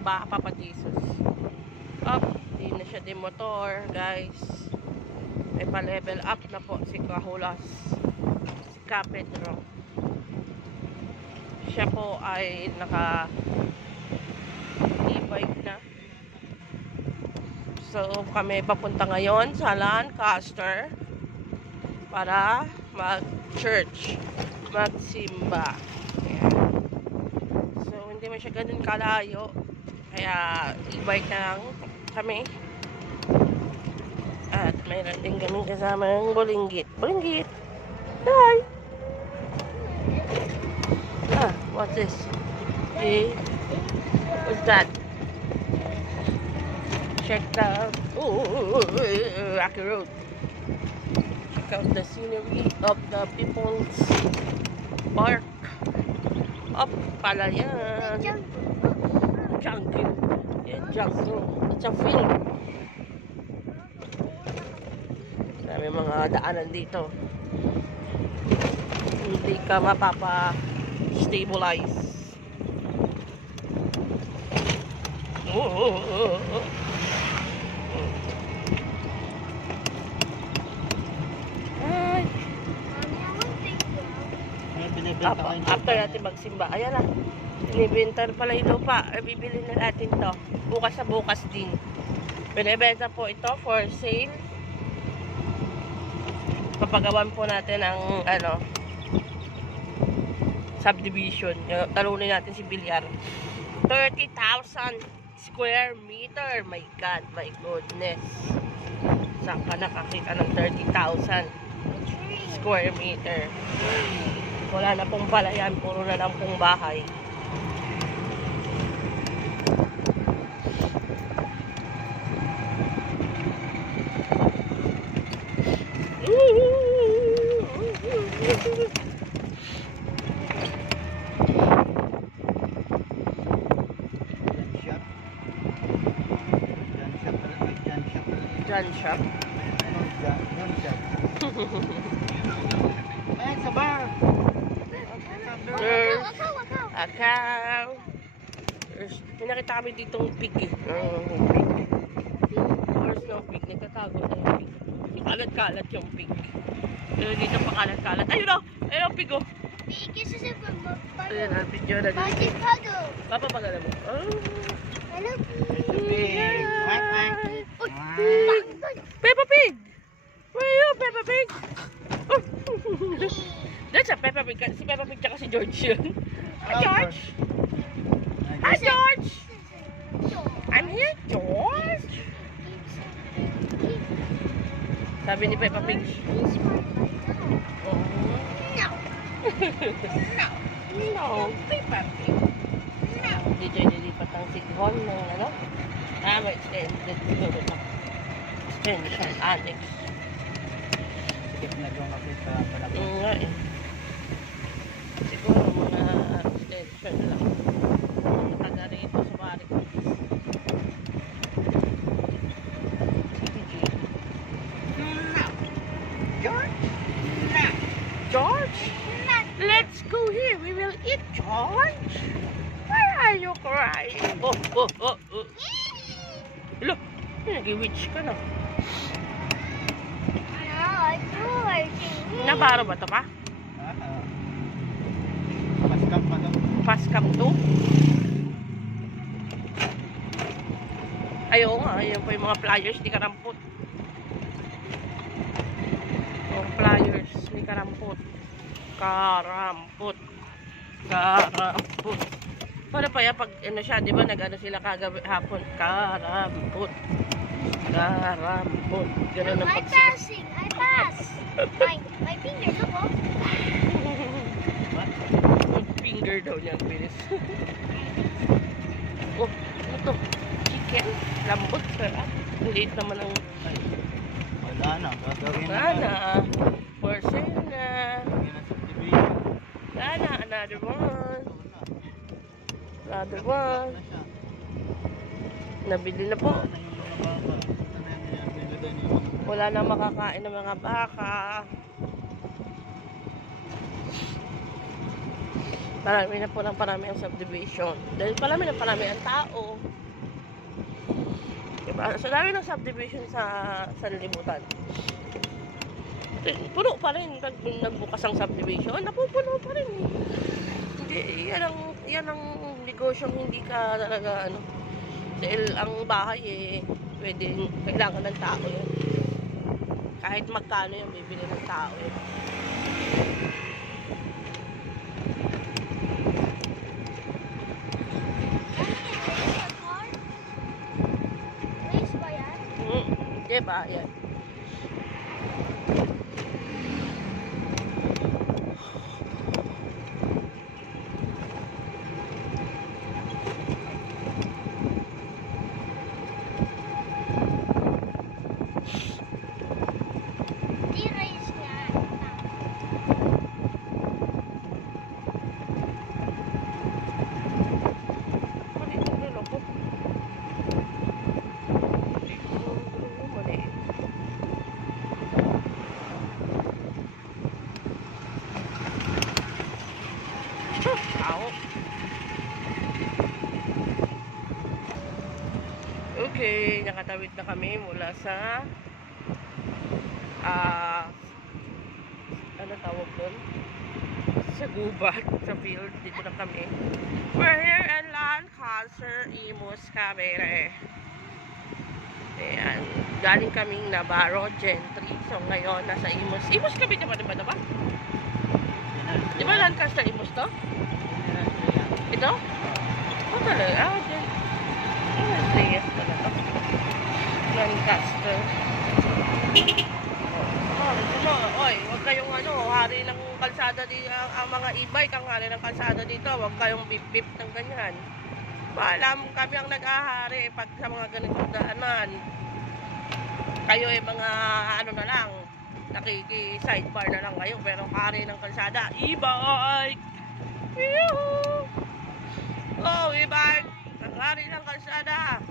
magsimba, Papa Jesus. Up, di na siya di motor, guys. May pa-level up na po si Kahulas. Si Kapetro. Siya po ay naka e-bike na. So, kami papunta ngayon sa Lancaster para mag-church, magsimba. Ayan. So, hindi man siya ganun kalayo. Kaya, e-bike na lang kami. At mayroon din kami kasama ng bulinggit. Bulinggit! Hi! Ah, what's this? Hey, what's that? Check the rocky road. Check out the scenery of the People's Park. Up pala yan. Jungle. Yeah, jungle. It's a film. May mga daanan dito. Hindi ka mapapa-stabilize. After natin magsimba, ayan na. Binibenta pala yung lupa. Bibili na natin to. Bukas sa bukas din. Binibenta po ito for sale. Papagawan po natin ang subdivision. Talunin natin si Bilyar. 30,000 square meter. My God, my goodness. Saan ka nakakita ng 30,000 square meter? Wala na pong palayan, puro na lang pong bahay. Jan shop. Sa bar. There's a cow. May nakita kami ditong pig eh. Pig. There's no pig. Nagtatago na yung pig. Kalat-kalat yung pig. Pero dito pa kalat-kalat. Ayun o! Ayun o pig o! Ayun o, video na dito. Papapagala mo. Hello. Peppa Pig! Where are you, Peppa Pig? That's a Peppa Pig. Si Peppa Pig tsaka si George yun. Hi, George! Hi, George! I'm here, George! Sabi ni Peppa Pig. No, Peppa Pig. Dito nilipat ang sighon ng ano? May extended extension annex. Skip na doon kasi sa palabas. Nga eh. Siguro mga extension lang. Taga rito sa Maricos. George? No. George? No. Let's go here. We will eat, George. Why are you crying? Oh. Look, nag-witch ka na. Nabaro ba ito pa? Paskap pa to. Paskap to? Ayaw nga, ayun pa yung mga flyers ni Karampot. Yung flyers ni Karampot. Karampot. Para pa yan, pag ano siya, di ba nag-ano sila kagabi hapon? Karampot. Ganun ang I'm passing. I pass. My finger, look. Finger daw niya ang bilis. Oh, ano to? Chicken? Lambot, sarap. Liit naman ang... Wala na. Gagawin na. Sana. Porcena. Sana, another one. Another one. Nabili na po. Wala na makakain ng mga baka. Parami na po ng parami ang subdivision. Dahil parami na parami ang tao. Diba? Sa dami ng subdivision sa sanlibutan. Puno pa rin pag nagbukas ang subdivision. Napupuno pa rin. Hindi, yan ang negosyong hindi ka talaga ano. Dahil ang bahay kailangan ng tao yan. Kahit magkano yung bibili ng tao yan. Please ba yan? Diba? Yan. Di rice nga. Maliit ang relo ko. Maliit. Tao. Okay, nakatawid na kami mula sa ano tawag doon? Sa gubat, sa field. Dito na kami. We're here in Lancaster, Imus, Cavite. Ayan. Galing kaming Navarro, Gentry. So ngayon, nasa Imus. Imus Cavite ba? Diba? Di ba Lancaster, Imus to? Ito? Oh, talaga. Yes, talaga. Lancaster. Oy, huwag kayong hari ng kalsada dito, ang mga e-bike, ang hari ng kalsada dito, huwag kayong bip-bip ng ganyan. Paalam kami ang nag-ahari pag sa mga ganitong daanan. Kayo mga na lang, nakiki-sidebar na lang kayo, pero hari ng kalsada, e-bike! Yuhu! Oh, e-bike! Ang hari ng kalsada!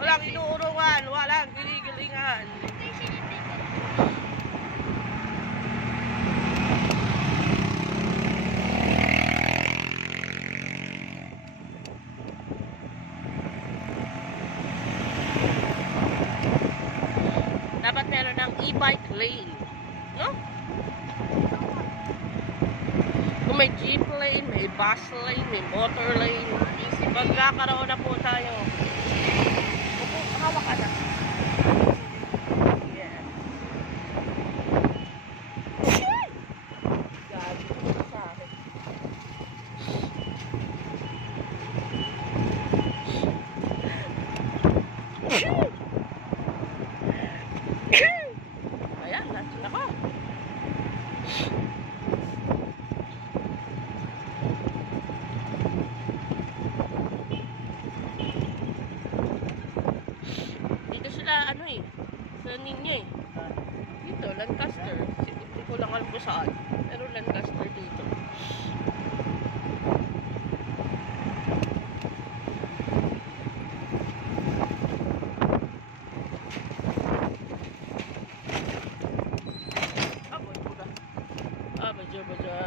Walang inuurungan, walang giligilingan. Dapat meron ng e-bike lane, no? Kung may jeep lane, may bus lane, may motor lane, magkakaroon na po tayo. Hawak ka na. Yes. Gabi ko sa akin. Ayan, nasin ako. Dito sila sa Ninya dito, Lancaster. Hindi ko lang alam kung saan, pero Lancaster dito. Baja.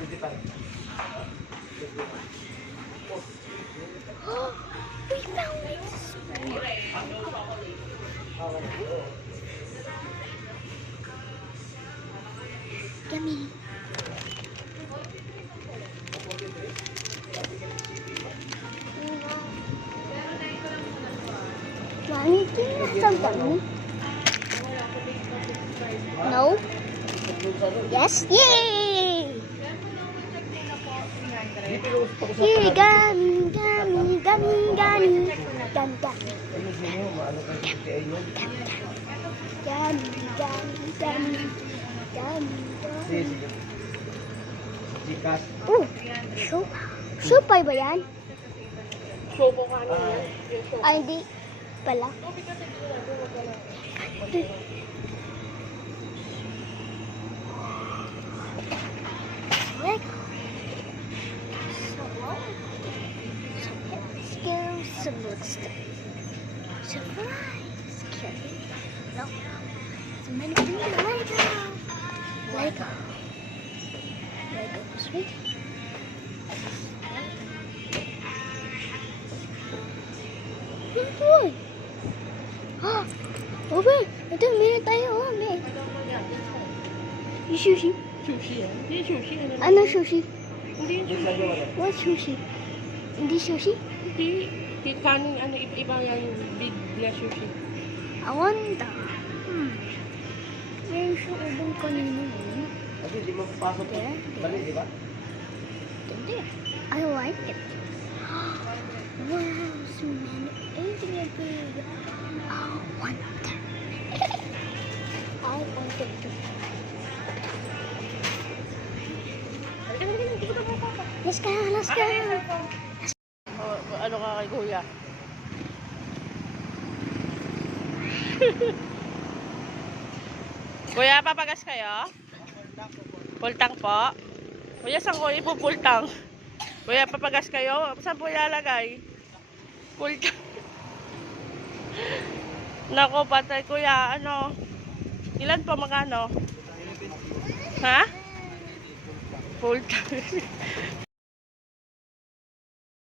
We found it. Yummy. Something. No? Yes? Yay! Yeah, gummy, gummy, gummy, gummy. Gummy, gummy. Gummy, gummy, gummy. Gummy, gummy. Chikas. Oh, soup. Supay ba yan? Sobo ka na yan. Yung sobo. Ay, hindi pala. Like, surprise. No. So many things. Lego. Lego. Sweet. Uy! Ah! Obe! Ito, meron tayo. Oh, may. Yung sushi. Sushi yan. Hindi sushi. Ano sushi? Hindi yung sushi. What sushi? Hindi sushi? Hindi. Kanin, ano, iba yan yung big na sushi. I wonder. Meron siya ubong kanino. Kasi di mo pasok. There. Bali, di ba? Hindi. I like it. Wow, so many. Anything I big. Oh, wonder. I wanted to. Let's go, let's go. Ano ka kay Kuya? Kuya, papagas kayo? Pultang po? Kuya, saan ko ipupultang? Kuya, papagas kayo? Saan po ilalagay? Pultang. Nako, patay. Kuya, ano? Ilan po magkano? Ha? Pultang.